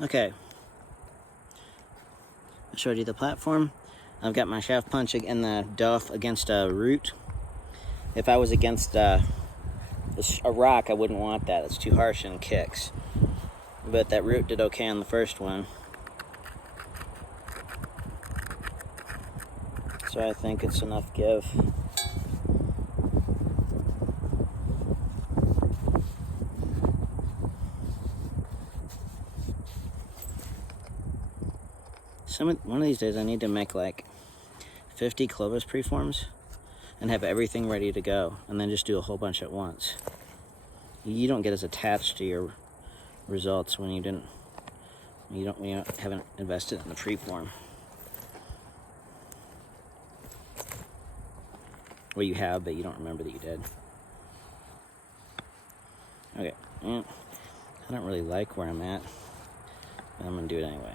Okay, I showed you the platform. I've got my shaft punch in the duff against a root. If I was against a rock, I wouldn't want that. It's too harsh and kicks. But that root did okay on the first one. So I think it's enough give. One of these days I need to make like 50 Clovis preforms and have everything ready to go, and then just do a whole bunch at once. You don't get as attached to your results when you haven't invested in the preform. Well, you have, but you don't remember that you did. Okay, I don't really like where I'm at, but I'm gonna do it anyway.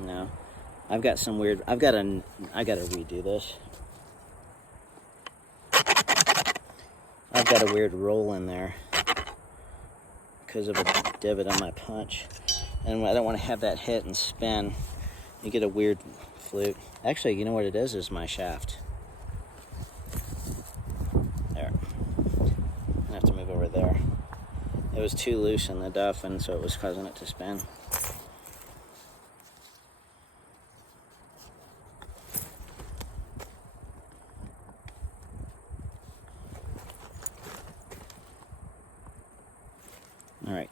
No, I've got some weird. I gotta redo this. I've got a weird roll in there because of a divot on my punch, and I don't want to have that hit and spin. You get a weird flute. Actually, you know what it is? Is my shaft. There. I have to move over there. It was too loose in the duff, and so it was causing it to spin. All right.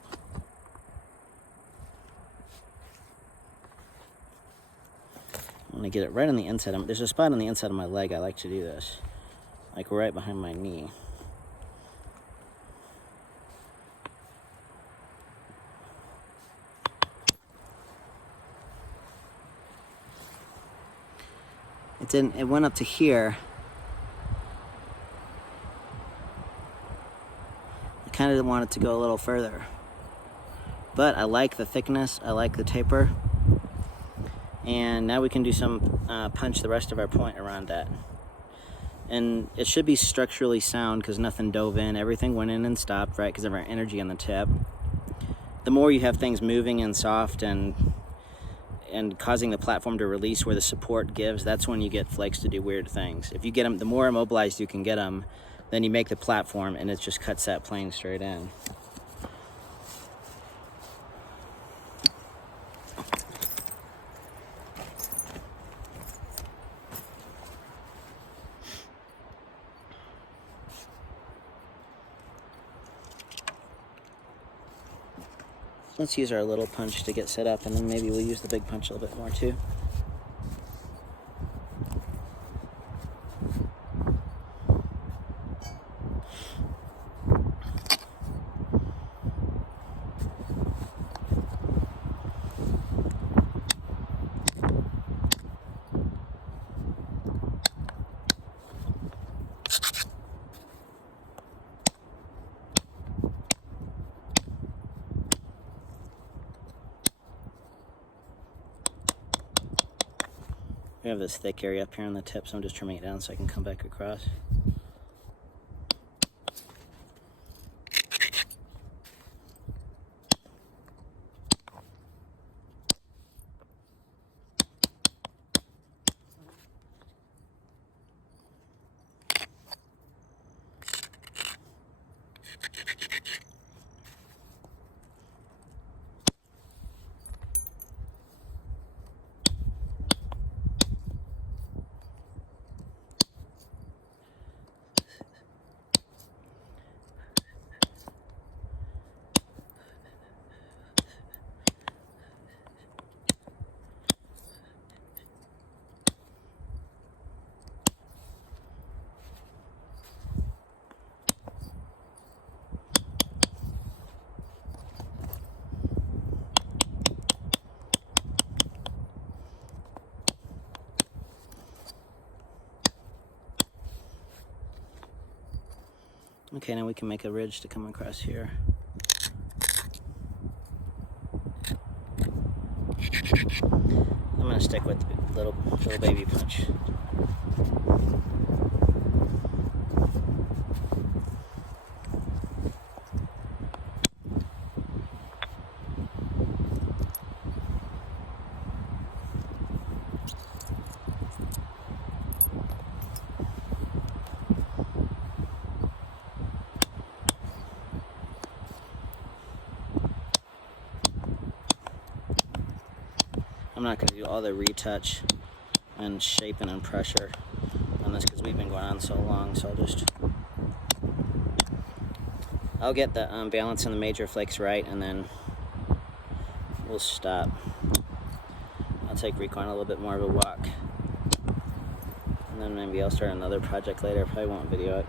I'm gonna get it right on the inside. There's a spot on the inside of my leg I like to do this, like right behind my knee. It went up to here. I kind of want it to go a little further, but I like the thickness, I like the taper, and now we can do some punch the rest of our point around that. And it should be structurally sound because nothing dove in, everything went in and stopped, right, because of our energy on the tip. The more you have things moving and soft and causing the platform to release where the support gives, that's when you get flakes to do weird things. If you get them, the more immobilized you can get them, then you make the platform and it just cuts that plane straight in. Let's use our little punch to get set up, and then maybe we'll use the big punch a little bit more too. We have this thick area up here on the tip, so I'm just trimming it down so I can come back across. Okay, now we can make a ridge to come across here. I'm gonna stick with the little baby punch. not going to do all the retouch and shaping and pressure on this because we've been going on so long, so I'll get the balance and the major flakes right, and then we'll stop. I'll take Rico on a little bit more of a walk, and then maybe I'll start another project later. Probably won't video it.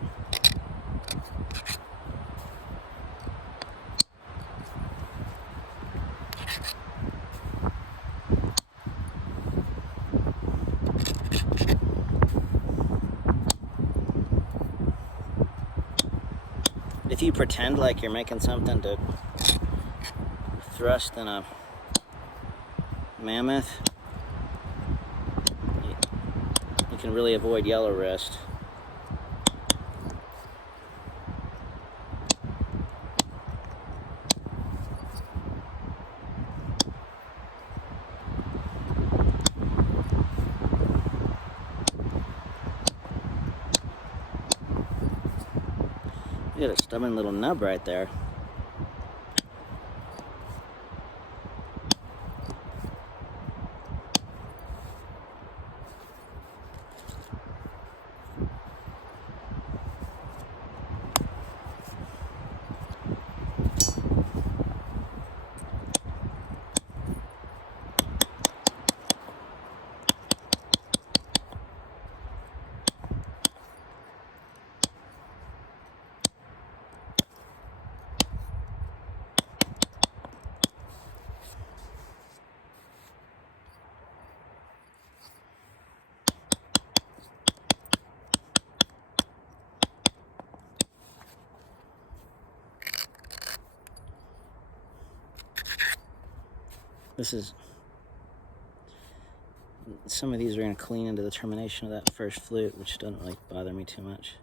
If you pretend like you're making something to thrust in a mammoth, you can really avoid yellow wrist. You got a stubborn little nub right there. Some of these are going to clean into the termination of that first flute, which doesn't really bother me too much.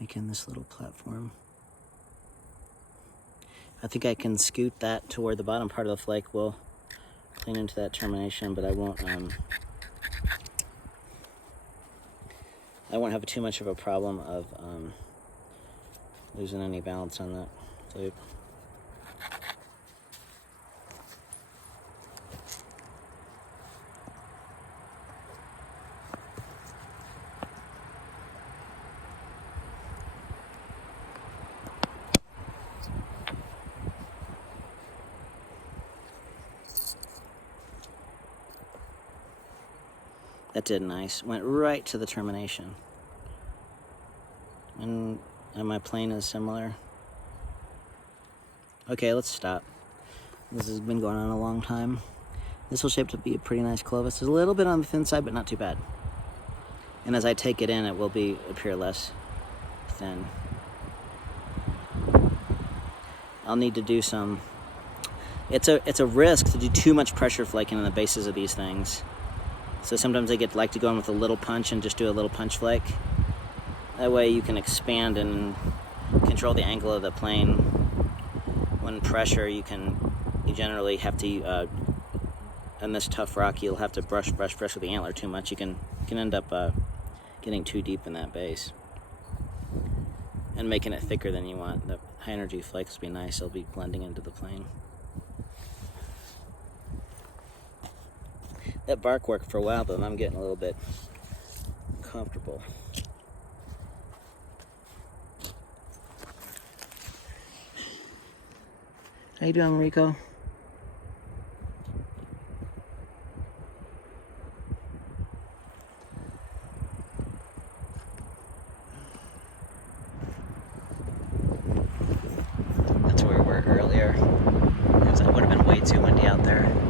Making this little platform. I think I can scoot that to where the bottom part of the flake will clean into that termination, but I won't have too much of a problem of losing any balance on that flute. That did nice. Went right to the termination. And my plane is similar. Okay, let's stop. This has been going on a long time. This will shape to be a pretty nice Clovis. It's a little bit on the thin side, but not too bad. And as I take it in, it will appear less thin. I'll need to do some. It's a risk to do too much pressure flaking on the bases of these things. So sometimes I like to go in with a little punch and just do a little punch flake. That way you can expand and control the angle of the plane. When pressure, you generally have to, on this tough rock, you'll have to brush with the antler too much. You can end up getting too deep in that base and making it thicker than you want. The high energy flakes will be nice. They'll be blending into the plane. That bark worked for a while, but I'm getting a little bit comfortable. How you doing, Rico? That's where we were earlier. It would have been way too windy out there.